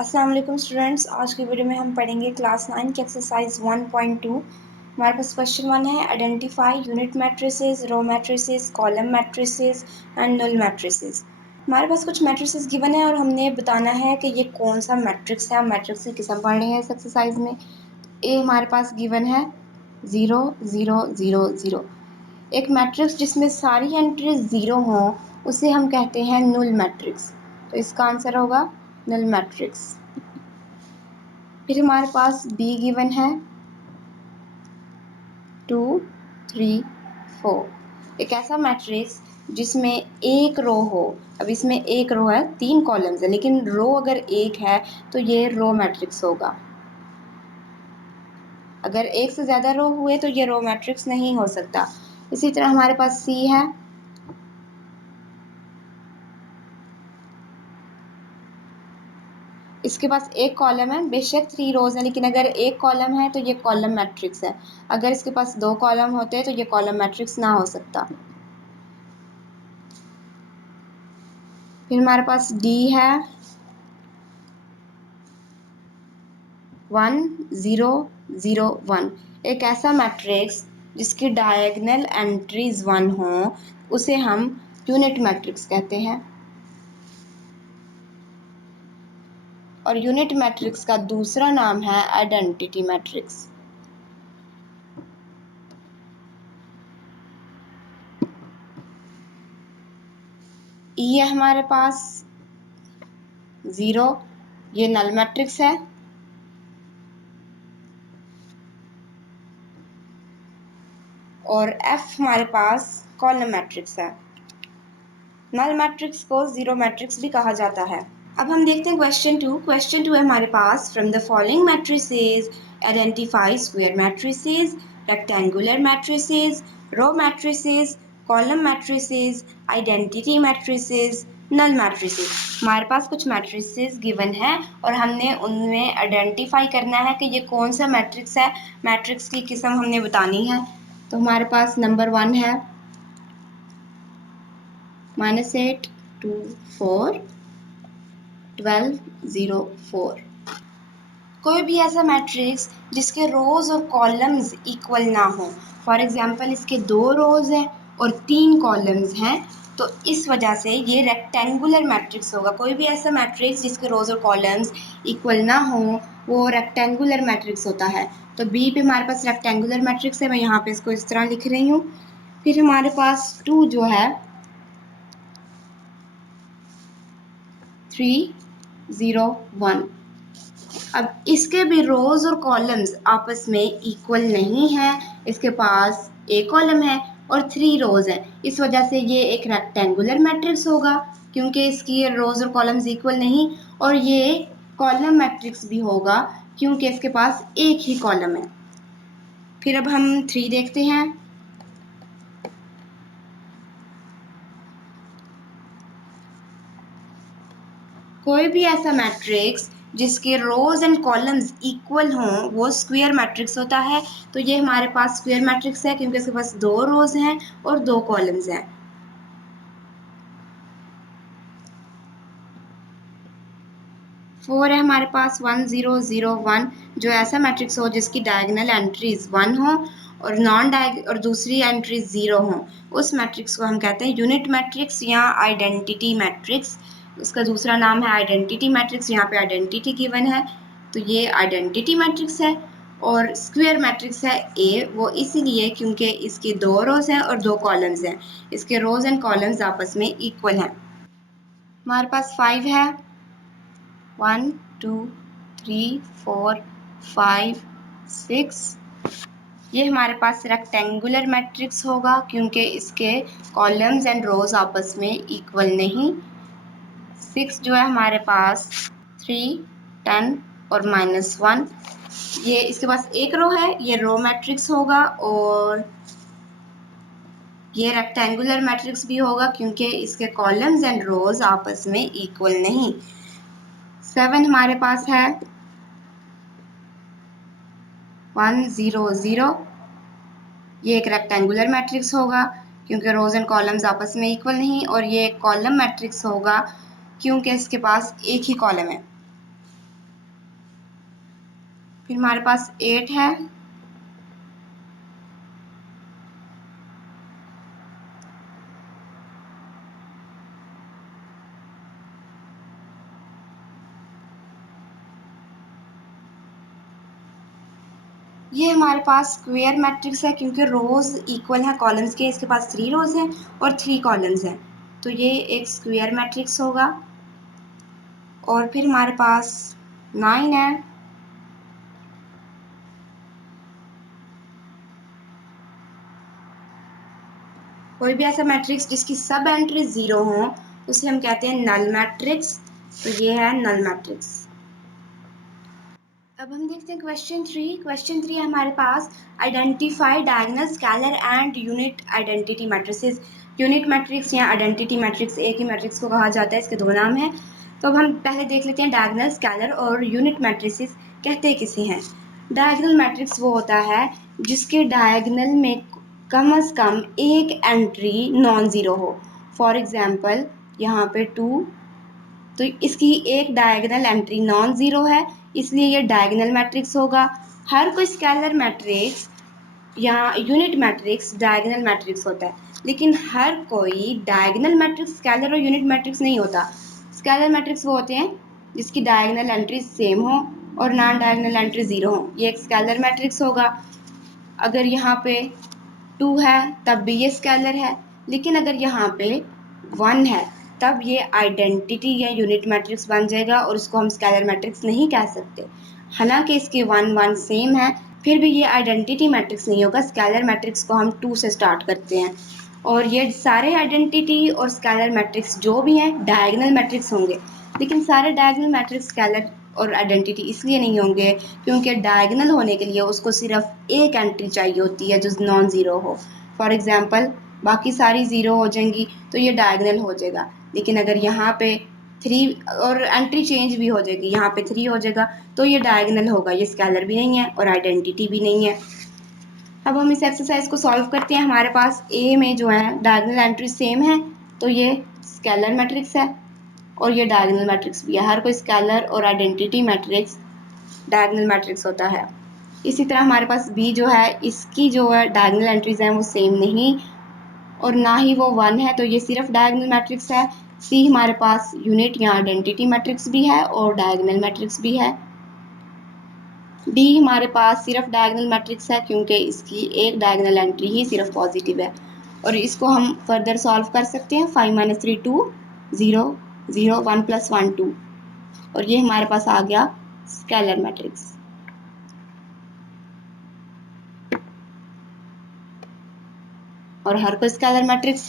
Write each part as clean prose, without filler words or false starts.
अस्सलाम वालेकुम स्टूडेंट्स। आज की वीडियो में हम पढ़ेंगे क्लास 9 की एक्सरसाइज 1.2। हमारे पास क्वेश्चन 1 है, identify unit matrices, row matrices, column matrices and null matrices. हमारे पास कुछ मैट्रिसेस गिवन है और हमने बताना है कि ये कौन सा मैट्रिक्स है। हम मैट्रिक्स की किस्म पढ़ रहे हैं इस एक्सरसाइज में। ए हमारे पास गिवन है 0 0 0 0। एक मैट्रिक्स जिसमें सारी एंट्रीज 0 हों उसे हम कहते हैं null मैट्रिक्स। तो इसका आंसर होगा null मैट्रिक्स। फिर हमारे पास बी गिवन है 2 3 4। एक ऐसा मैट्रिक्स जिसमें एक रो हो। अब इसमें एक रो है, 3 कॉलम्स है, लेकिन रो अगर एक है तो ये रो मैट्रिक्स होगा। अगर एक से ज़्यादा रो हुए तो ये रो मैट्रिक्स नहीं हो सकता। इसी तरह हमारे पास सी है, इसके पास एक कॉलम है, बेशक 3 रोज है, लेकिन अगर एक कॉलम है तो ये कॉलम मैट्रिक्स है। अगर इसके पास 2 कॉलम होते हैं तो ये कॉलम मैट्रिक्स ना हो सकता। फिर हमारे पास डी है 1 0 0 1। एक ऐसा मैट्रिक्स जिसकी डायगोनल एंट्रीज 1 हो उसे हम यूनिट मैट्रिक्स कहते हैं। और यूनिट मैट्रिक्स का दूसरा नाम है आइडेंटिटी मैट्रिक्स। ई है हमारे पास 0, ये नल मैट्रिक्स है। और एफ हमारे पास कॉलम मैट्रिक्स है। नल मैट्रिक्स को जीरो मैट्रिक्स भी कहा जाता है। अब हम देखते हैं क्वेश्चन 2। क्वेश्चन 2 है हमारे पास, from the following matrices identify square matrices, rectangular matrices, row matrices, column matrices, identity matrices, null matrices. हमारे पास कुछ मैट्रिसेस गिवन है और हमने उनमें आइडेंटिफाई करना है कि ये कौन सा मैट्रिक्स है। मैट्रिक्स की किस्म हमने बतानी है। तो हमारे पास नंबर 1 है -8 2 4 12 0 4। कोई भी ऐसा मैट्रिक्स जिसके रोज और कॉलम्स इक्वल ना हो। फॉर एग्जांपल इसके 2 रोज हैं और 3 कॉलम्स हैं, तो इस वजह से ये रेक्टेंगुलर मैट्रिक्स होगा। कोई भी ऐसा मैट्रिक्स जिसके रोज और कॉलम्स इक्वल ना हो वो रेक्टेंगुलर मैट्रिक्स होता है। तो बी पे हमारे पास रेक्टेंगुलर मैट्रिक्स है, मैं यहाँ पे इसको इस तरह लिख रही हूँ। फिर हमारे पास 2 जो है 3 0 1। अब इसके भी रोज और कॉलम्स आपस में इक्वल नहीं है। इसके पास एक कॉलम है और 3 रोज है, इस वजह से ये एक रेक्टेंगुलर मैट्रिक्स होगा क्योंकि इसकी रोज और कॉलम्स इक्वल नहीं। और ये कॉलम मैट्रिक्स भी होगा क्योंकि इसके पास एक ही कॉलम है। फिर अब हम 3 देखते हैं। कोई भी ऐसा मैट्रिक्स जिसके रोज एंड कॉलम्स इक्वल हों वो स्क्वायर मैट्रिक्स होता है। तो ये हमारे पास स्क्वायर मैट्रिक्स है क्योंकि इसके पास 2 रोज हैं और 2 कॉलम्स हैं। 4 है हमारे पास 1 0 0 1, जो ऐसा मैट्रिक्स हो जिसकी डायगोनल एंट्रीज 1 हो और दूसरी एंट्रीज 0 हो, उस मैट्रिक्स को हम कहते हैं यूनिट मैट्रिक्स या आइडेंटिटी मैट्रिक्स। उसका दूसरा नाम है आइडेंटिटी मैट्रिक्स। यहाँ पे आइडेंटिटी गिवन है तो ये आइडेंटिटी मैट्रिक्स है। और स्क्वायर मैट्रिक्स है ए, वो इसीलिए क्योंकि इसके 2 रोज हैं और 2 कॉलम्स हैं। इसके रोज एंड कॉलम्स आपस में इक्वल हैं। हमारे पास 5 है 1 2 3 4 5 6। ये हमारे पास रेक्टेंगुलर मैट्रिक्स होगा क्योंकि इसके कॉलम्स एंड रोज आपस में इक्वल नहीं। 6 जो है हमारे पास 3 10 और -1, ये इसके पास एक रो है, ये रो मैट्रिक्स होगा। और ये रेक्टेंगुलर मैट्रिक्स भी होगा क्योंकि इसके कॉलम्स एंड रोज आपस में इक्वल नहीं। 7 हमारे पास है 1 0 0। ये एक रेक्टेंगुलर मैट्रिक्स होगा क्योंकि रोज एंड कॉलम्स आपस में इक्वल नहीं। और ये एक कॉलम मैट्रिक्स होगा क्योंकि इसके पास एक ही कॉलम है। फिर हमारे पास 8 है, ये हमारे पास स्क्वायर मैट्रिक्स है क्योंकि रोज इक्वल है कॉलम्स के, इसके पास 3 रोज हैं और 3 कॉलम्स हैं, तो ये एक स्क्वायर मैट्रिक्स होगा। और फिर हमारे पास 9 है, कोई भी ऐसा मैट्रिक्स जिसकी सब एंट्री 0 हो उसे हम कहते हैं नल मैट्रिक्स, तो ये है नल मैट्रिक्स। अब हम देखते हैं क्वेश्चन 3। क्वेश्चन 3 है हमारे पास identify diagonal scalar and unit identity matrices. Unit matrix या आइडेंटिटी मैट्रिक्स एक ही मैट्रिक्स को कहा जाता है, इसके दो नाम हैं। तो अब हम पहले देख लेते हैं डायगोनल स्केलर और यूनिट मैट्रिसेस कहते किसे हैं। डायगोनल मैट्रिक्स वो होता है जिसके डायगोनल में कम से कम एक एंट्री नॉन ज़ीरो हो। फॉर एग्जाम्पल यहाँ पे 2, तो इसकी एक डायगोनल एंट्री नॉन ज़ीरो है, इसलिए ये डायगोनल मैट्रिक्स होगा। हर कोई स्केलर मैट्रिक्स या यूनिट मैट्रिक्स डायगोनल मैट्रिक्स होता है, लेकिन हर कोई डायगोनल मैट्रिक्स स्केलर और यूनिट मैट्रिक्स नहीं होता। स्केलर मैट्रिक्स वो होते हैं जिसकी डायगोनल एंट्री सेम हो और नॉन डायगोनल एंट्री 0 हो, ये एक स्केलर मैट्रिक्स होगा। अगर यहाँ पे 2 है तब भी ये स्केलर है, लेकिन अगर यहाँ पे 1 है तब ये आइडेंटिटी या यूनिट मैट्रिक्स बन जाएगा और इसको हम स्केलर मैट्रिक्स नहीं कह सकते। हालांकि इसके 1 1 सेम है, फिर भी ये आइडेंटिटी मैट्रिक्स नहीं होगा। स्केलर मैट्रिक्स को हम 2 से स्टार्ट करते हैं, और ये सारे आइडेंटिटी और स्केलर मैट्रिक्स जो भी हैं डायगोनल मैट्रिक्स होंगे। लेकिन सारे डायगोनल मैट्रिक्स स्केलर और आइडेंटिटी इसलिए नहीं होंगे क्योंकि डायगोनल होने के लिए उसको सिर्फ एक एंट्री चाहिए होती है जो नॉन ज़ीरो हो। फॉर एग्जांपल बाकी सारी 0 हो जाएंगी तो ये डायगोनल हो जाएगा, लेकिन अगर यहाँ पे 3 और एंट्री चेंज भी हो जाएगी, यहाँ पे 3 हो जाएगा तो ये डायगोनल होगा, ये स्केलर भी नहीं है और आइडेंटिटी भी नहीं है। अब हम इस एक्सरसाइज को सॉल्व करते हैं। हमारे पास ए में जो है डायगोनल एंट्री सेम है, तो ये स्केलर मैट्रिक्स है और ये डायगोनल मैट्रिक्स भी है। हर कोई स्केलर और आइडेंटिटी मैट्रिक्स डायगोनल मैट्रिक्स होता है। इसी तरह हमारे पास बी जो है इसकी जो है डायगोनल एंट्रीज हैं वो सेम नहीं और ना ही वो 1 है, तो ये सिर्फ डायगोनल मैट्रिक्स है। सी हमारे पास यूनिट या आइडेंटिटी मैट्रिक्स भी है और डायगोनल मैट्रिक्स भी है। डी हमारे पास सिर्फ डायगोनल मैट्रिक्स है क्योंकि इसकी एक डायगोनल एंट्री ही सिर्फ पॉजिटिव है, और इसको हम फर्दर सॉल्व कर सकते हैं। 5 - 3 2 0 0 1 + 1 2, और ये हमारे पास आ गया स्केलर मैट्रिक्स। और हर कोई स्केलर मैट्रिक्स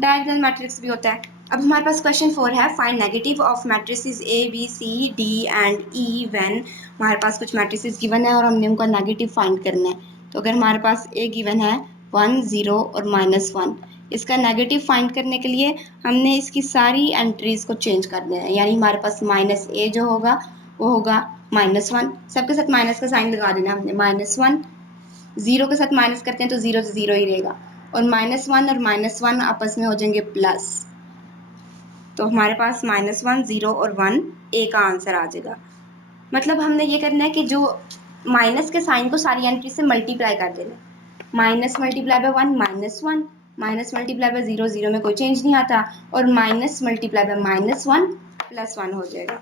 डायगोनल मैट्रिक्स भी होता है। अब हमारे पास क्वेश्चन 4 है find negative of matrices A B C D and E when. हमारे पास कुछ मैट्रिसेस गिवन है और हमने उनका नेगेटिव फाइंड करना है। तो अगर हमारे पास ए गिवन है 1 0 और -1, इसका नेगेटिव फाइंड करने के लिए हमने इसकी सारी एंट्रीज को चेंज कर देना है। यानी हमारे पास -a जो होगा वो होगा -1, सबके साथ माइनस का साइन लगा देना हमने। -1 0 के साथ माइनस करते हैं तो 0 से 0 ही रहेगा, और -1 और -1 आपस में हो जाएंगे प्लस, तो हमारे पास -1 0 और 1 ए का आंसर आ जाएगा। मतलब हमने ये करना है कि जो माइनस के साइन को सारी एंट्री से मल्टीप्लाई कर देना। Minus multiply by 1 -1, minus multiply by 0 0 में कोई चेंज नहीं आता, और माइनस मल्टीप्लाई बाय -1 +1 हो जाएगा।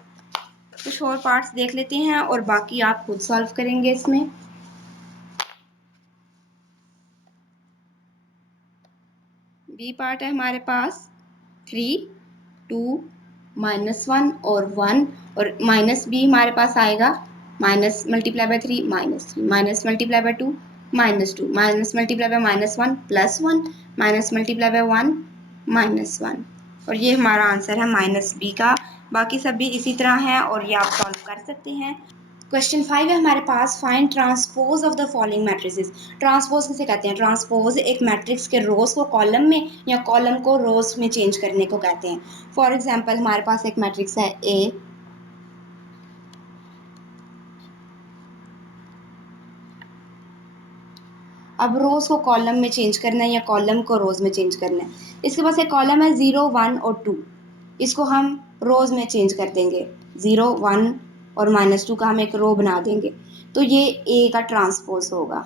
कुछ और पार्ट्स देख लेते हैं और बाकी आप खुद सॉल्व करेंगे इसमें। बी पार्ट है हमारे पास 3 2 -1 और 1, और माइनस बी हमारे पास आएगा minus multiply by 3 -3, minus multiply by 2 -2, minus multiply by -1 +1, minus multiply by 1 -1, और ये हमारा आंसर है -बी का। बाकी सब भी इसी तरह है और ये आप सॉल्व कर सकते हैं। क्वेश्चन 5 है हमारे पास find transpose of the following matrices. Transpose किसे कहते हैं? ट्रांसपोज एक मैट्रिक्स के रोज को कॉलम में या कॉलम को रोज में चेंज करने को कहते हैं। फॉर एग्जांपल हमारे पास एक मैट्रिक्स है ए, अब रोज को कॉलम में चेंज करना है या कॉलम को रोज में चेंज करना है। इसके पास एक कॉलम है 0 1 और 2, इसको हम रोज में चेंज कर देंगे 0 1 और -2 का हम एक रो बना देंगे, तो ये ए का ट्रांसपोज होगा,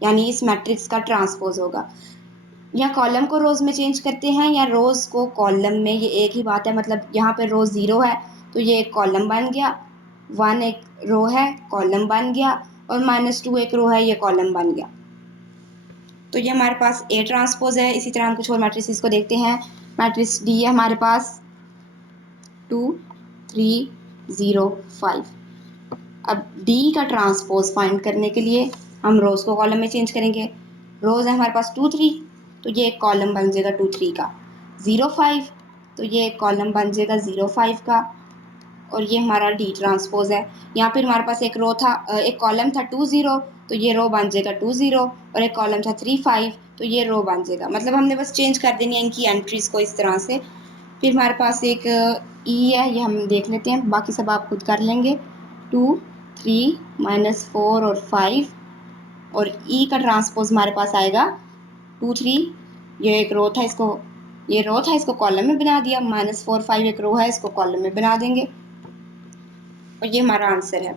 यानी इस मैट्रिक्स का ट्रांसपोज होगा। या कॉलम को रोज में चेंज करते हैं या रोज को कॉलम में, ये एक ही बात है। मतलब यहाँ पे रो 0 है तो ये एक कॉलम बन गया, 1 एक रो है, कॉलम बन गया, और -2 एक रो है, ये कॉलम बन गया। तो ये हमारे पास ए ट्रांसपोज है। इसी तरह हम कुछ और मैट्रिसेस को देखते हैं। मैट्रिक्स डी है हमारे पास 2 3 0 5। अब डी का ट्रांसपोज फाइंड करने के लिए हम रोज को कॉलम में चेंज करेंगे। रोज है हमारे पास 2 3, तो ये एक कॉलम बन जाएगा 2 3 का। 0 5, तो ये एक कॉलम बन जाएगा 0 5 का, और ये हमारा डी ट्रांसपोज है। यहाँ पर हमारे पास एक रो था, एक कॉलम था 2 0, तो ये रो बन जाएगा 2 0, और एक कॉलम था 3 5, तो ये रो बन जाएगा। मतलब हमने बस चेंज कर देनी है इनकी एंट्रीज को इस तरह से। फिर हमारे पास एक ई है, ये हम देख लेते हैं, बाकी सब आप खुद कर लेंगे। 2 3 -4 और 5, और ई का ट्रांसपोज हमारे पास आएगा 2 3, ये एक रो था, इसको कॉलम में बना दिया। -4 5 एक रो है, इसको कॉलम में बना देंगे, और ये हमारा आंसर है।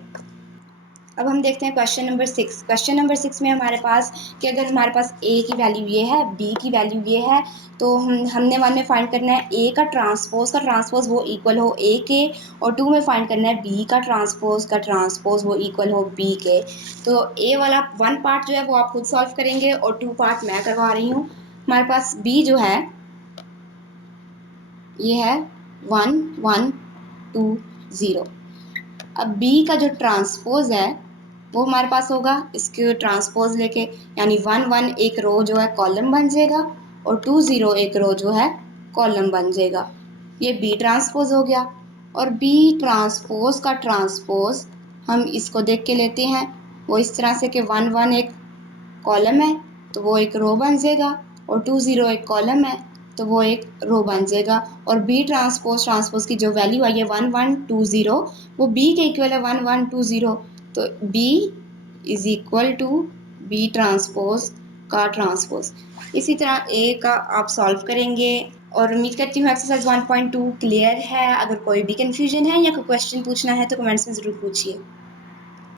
अब हम देखते हैं क्वेश्चन नंबर 6। क्वेश्चन नंबर 6 में हमारे पास कि अगर हमारे पास ए की वैल्यू ये है, बी की वैल्यू ये है, तो हमने 1 में फाइंड करना है ए का ट्रांसपोज वो इक्वल हो ए के, और 2 में फाइंड करना है बी का ट्रांसपोज वो इक्वल हो बी के। तो ए वाला 1 पार्ट जो है वो आप खुद सॉल्व करेंगे, और 2 पार्ट मैं करवा रही हूँ। हमारे पास बी जो है ये है 1 1 2 0। अब बी का जो ट्रांसपोज है वो हमारे पास होगा इसके ट्रांसपोज लेके, यानी 1 1 एक रो जो है कॉलम बन जाएगा, और 2 0 एक रो जो है कॉलम बन जाएगा। ये बी ट्रांसपोज हो गया। और बी ट्रांसपोज का ट्रांसपोज हम इसको देख के लेते हैं, वो इस तरह से कि 1 1 एक कॉलम है तो वो एक रो बन जाएगा, और 2 0 एक कॉलम है तो वो एक रो बन जाएगा। और बी ट्रांसपोज की जो वैल्यू आई है 1 1 2 0, वो बी के इक्वल है 1 1 2 0, तो B is equal to B transpose का ट्रांसपोज। इसी तरह ए का आप सॉल्व करेंगे, और उम्मीद करती हूँ एक्सरसाइज 1.2 क्लियर है। अगर कोई भी कंफ्यूजन है या कोई क्वेश्चन पूछना है तो कमेंट्स में ज़रूर पूछिए।